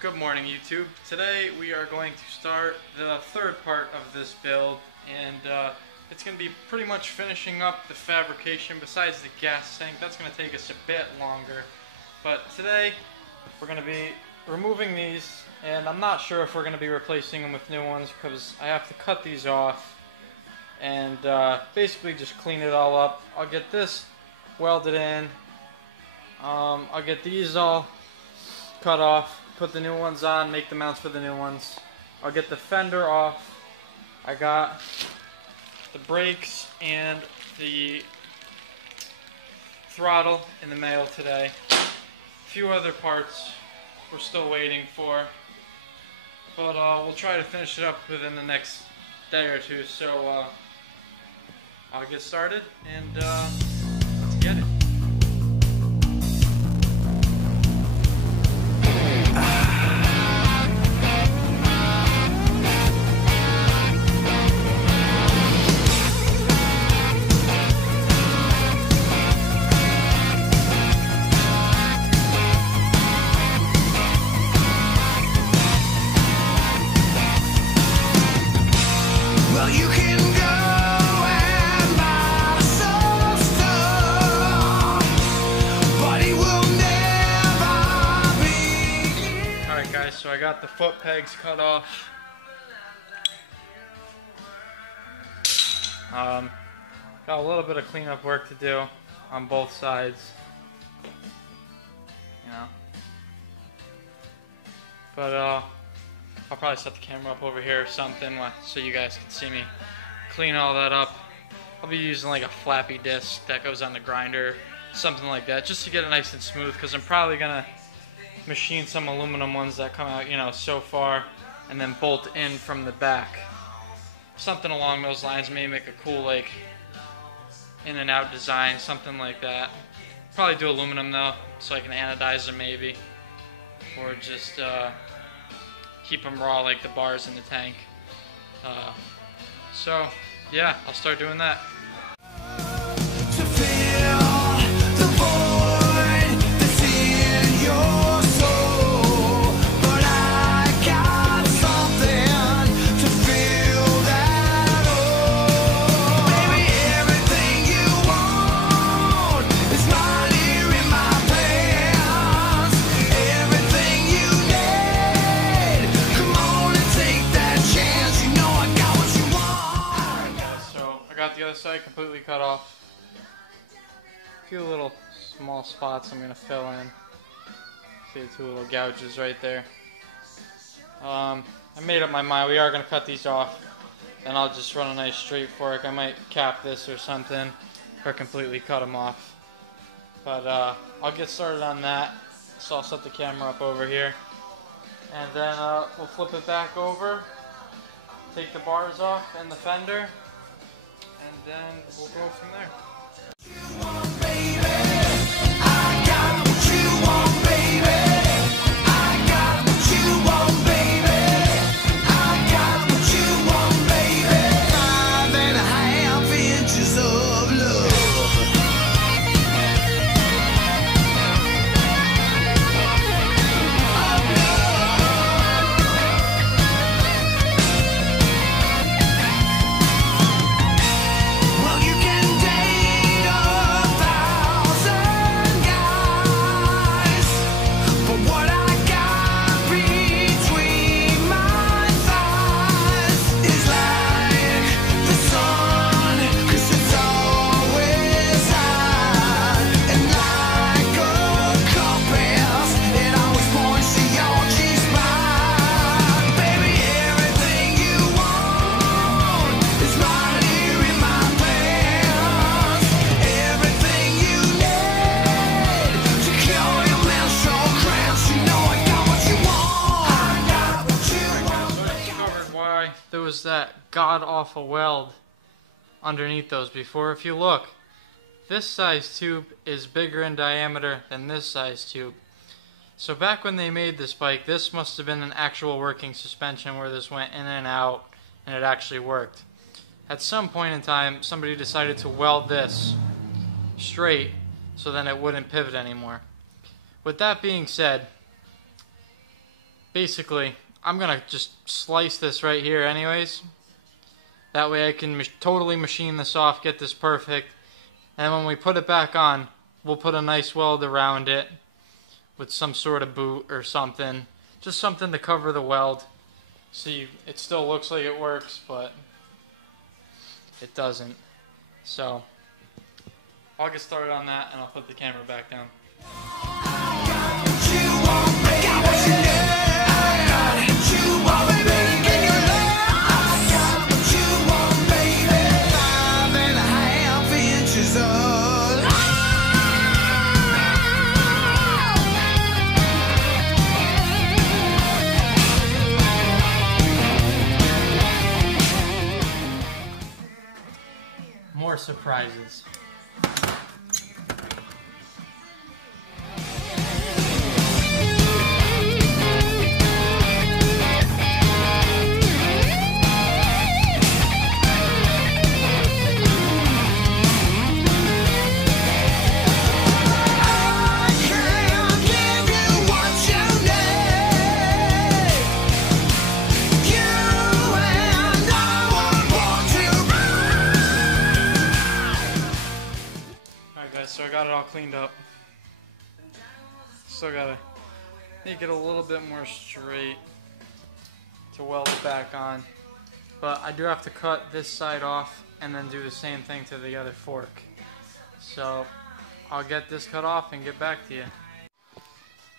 Good morning, YouTube. Today we are going to start the third part of this build, and it's going to be pretty much finishing up the fabrication besides the gas tank. That's going to take us a bit longer, but today we're going to be removing these, and I'm not sure if we're going to be replacing them with new ones because I have to cut these off and basically just clean it all up. I'll get this welded in. I'll get these all cut off, put the new ones on, make the mounts for the new ones. I'll get the fender off. I got the brakes and the throttle in the mail today. A few other parts we're still waiting for, but we'll try to finish it up within the next day or two. So I'll get started and let's get it. So I got the foot pegs cut off. Got a little bit of cleanup work to do on both sides, you know. But I'll probably set the camera up over here or something so you guys can see me clean all that up. I'll be using like a flappy disc that goes on the grinder, something like that, just to get it nice and smooth, because I'm probably gonna machine some aluminum ones that come out, you know, so far, and then bolt in from the back. Something along those lines. Maybe make a cool, like, in and out design, something like that. Probably do aluminum though, so I can anodize them maybe, or just keep them raw like the bars in the tank. So yeah, I'll start doing that. The other side completely cut off. A few little small spots I'm going to fill in. See the two little gouges right there. I made up my mind. We are going to cut these off, and I'll just run a nice straight fork. I might cap this or something, or completely cut them off. But I'll get started on that. So I'll set the camera up over here, and then we'll flip it back over, take the bars off and the fender, and then we'll go from there. There was that god-awful weld underneath those before. If you look, this size tube is bigger in diameter than this size tube. So back when they made this bike, this must have been an actual working suspension where this went in and out and it actually worked. At some point in time, somebody decided to weld this straight so then it wouldn't pivot anymore. With that being said, basically, I'm going to just slice this right here anyways. That way I can totally machine this off, get this perfect. And when we put it back on, we'll put a nice weld around it with some sort of boot or something. Just something to cover the weld. See, it still looks like it works, but it doesn't. So, I'll get started on that and I'll put the camera back down. More surprises. So I got it all cleaned up. Still gotta make it a little bit more straight to weld it back on. But I do have to cut this side off and then do the same thing to the other fork. So I'll get this cut off and get back to you.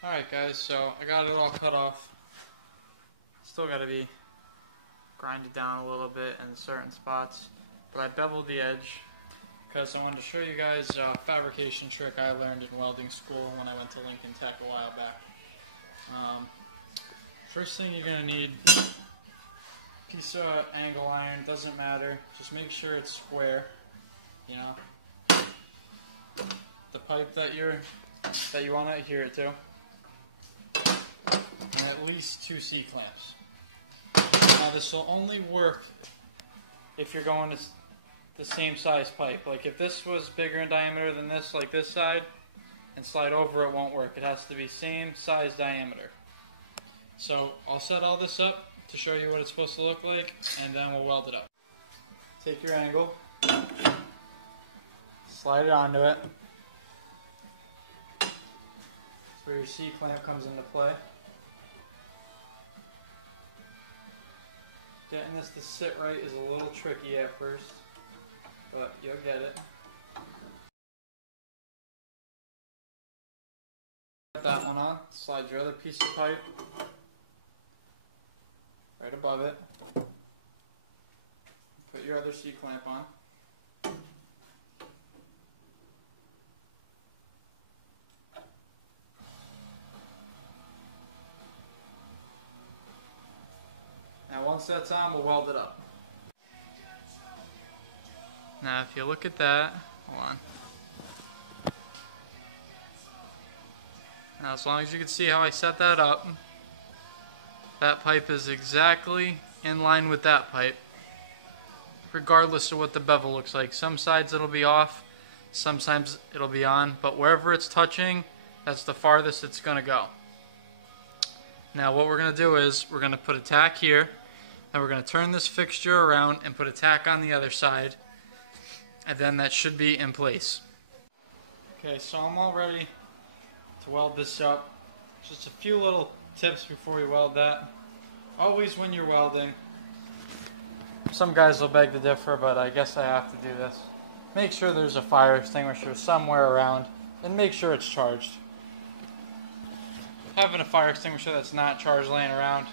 Alright guys, so I got it all cut off. Still gotta be grinded down a little bit in certain spots. But I beveled the edge because I wanted to show you guys a fabrication trick I learned in welding school when I went to Lincoln Tech a while back. First thing you're going to need, a piece of angle iron, doesn't matter, just make sure it's square, you know. The pipe that you want to adhere it to, and at least 2 C-clamps. Now this will only work if you're going to the same size pipe. Like if this was bigger in diameter than this, like this side, and slide over, it won't work. It has to be same size diameter. So I'll set all this up to show you what it's supposed to look like, and then we'll weld it up. Take your angle, slide it onto it. That's where your C-clamp comes into play. Getting this to sit right is a little tricky at first, but you'll get it. Put that one on, slide your other piece of pipe right above it. Put your other C-clamp on. Now once that's on, we'll weld it up. Now if you look at that, hold on. Now as long as you can see how I set that up, that pipe is exactly in line with that pipe, regardless of what the bevel looks like. Some sides it'll be off, sometimes it'll be on, but wherever it's touching, that's the farthest it's going to go. Now what we're going to do is, we're going to put a tack here, and we're going to turn this fixture around and put a tack on the other side, and then that should be in place. Okay, so I'm all ready to weld this up. Just a few little tips before we weld that. Always when you're welding, some guys will beg to differ, but I guess I have to do this. Make sure there's a fire extinguisher somewhere around, and make sure it's charged. Having a fire extinguisher that's not charged laying around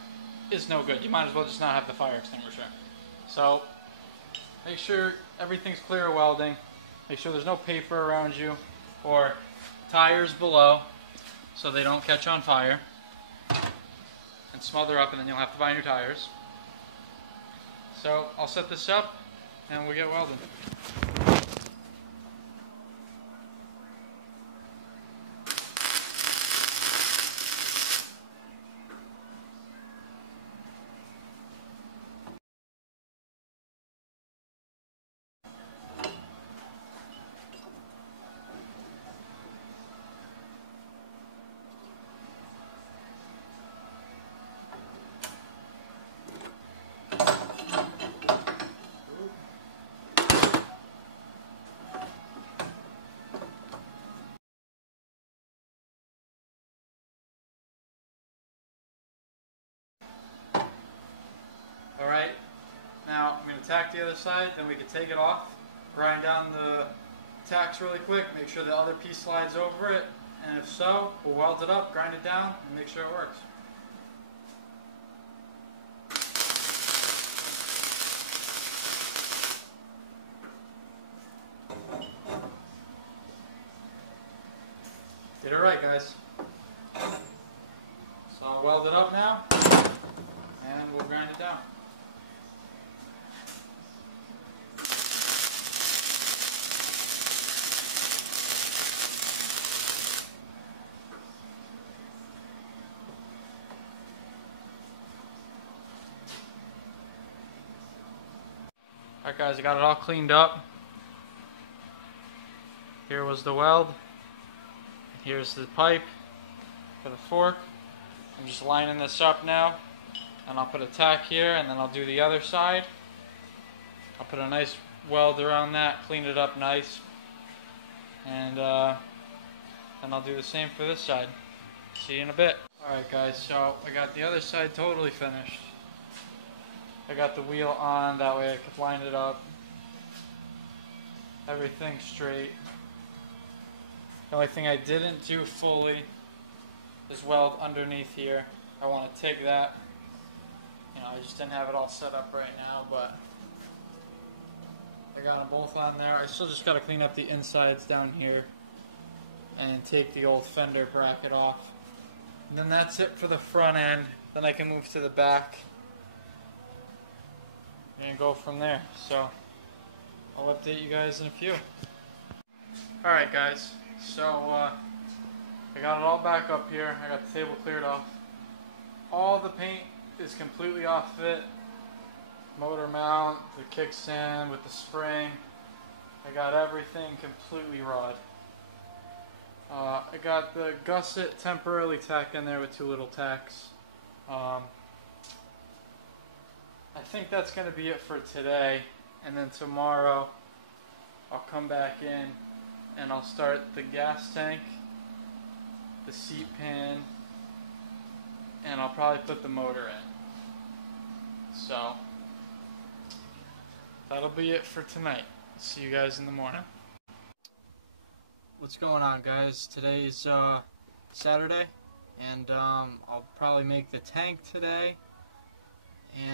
is no good. You might as well just not have the fire extinguisher. So make sure everything's clear of welding. Make sure there's no paper around you or tires below so they don't catch on fire and smother up, and then you'll have to buy new tires. So I'll set this up and we'll get welding. tack the other side, then we can take it off, grind down the tacks really quick, make sure the other piece slides over it, and if so, we'll weld it up, grind it down, and make sure it works. Did it right, guys. So I'll weld it up now, and we'll grind it down. Alright guys, I got it all cleaned up. Here was the weld. And here's the pipe for the fork. I'm just lining this up now. And I'll put a tack here and then I'll do the other side. I'll put a nice weld around that, clean it up nice. And then I'll do the same for this side. See you in a bit. Alright guys, so I got the other side totally finished. I got the wheel on, that way I could line it up. Everything straight. The only thing I didn't do fully is weld underneath here. I want to take that. You know, I just didn't have it all set up right now, but I got them both on there. I still just got to clean up the insides down here and take the old fender bracket off. And then that's it for the front end. Then I can move to the back and go from there. So I'll update you guys in a few. Alright guys, so I got it all back up here. I got the table cleared off. All the paint is completely off of it. Motor mount, the kickstand with the spring. I got everything completely rawed. I got the gusset temporarily tacked in there with 2 little tacks. I think that's going to be it for today, and then tomorrow I'll come back in and I'll start the gas tank, the seat pan, and I'll probably put the motor in. So that'll be it for tonight. See you guys in the morning. What's going on, guys? Today's Saturday, and I'll probably make the tank today.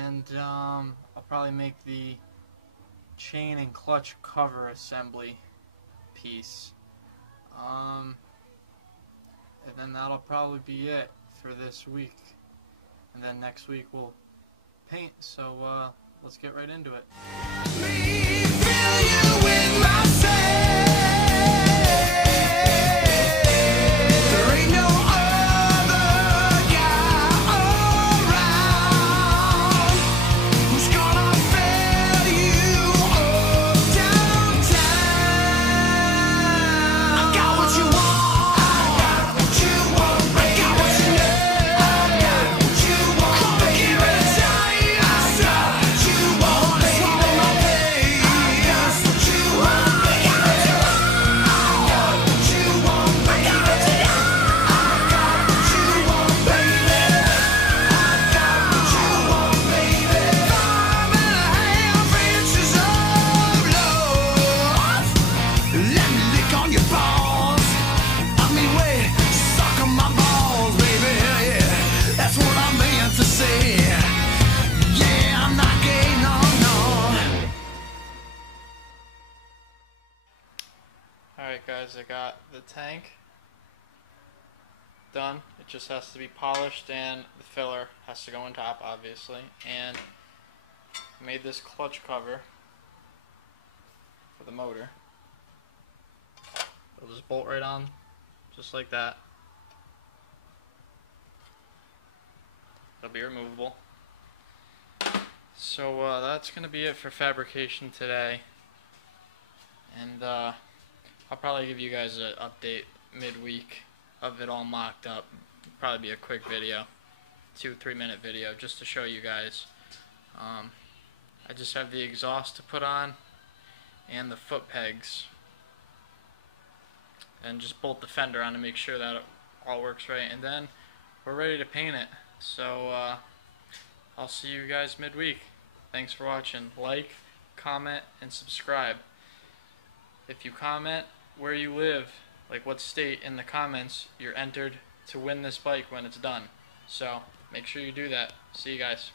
And I'll probably make the chain and clutch cover assembly piece. And then that'll probably be it for this week. And then next week we'll paint. So let's get right into it. Alright guys, I got the tank done. It just has to be polished and the filler has to go on top, obviously. And I made this clutch cover for the motor. It'll just bolt right on, just like that. It'll be removable. So that's going to be it for fabrication today. And I'll probably give you guys an update midweek of it all mocked up. Probably be a quick video, 2-3 minute video, just to show you guys. I just have the exhaust to put on and the foot pegs, and just bolt the fender on to make sure that it all works right, and then we're ready to paint it. So I'll see you guys midweek. Thanks for watching. Like, comment, and subscribe. If you comment where you live, like what state, in the comments, you're entered to win this bike when it's done. So make sure you do that. See you guys.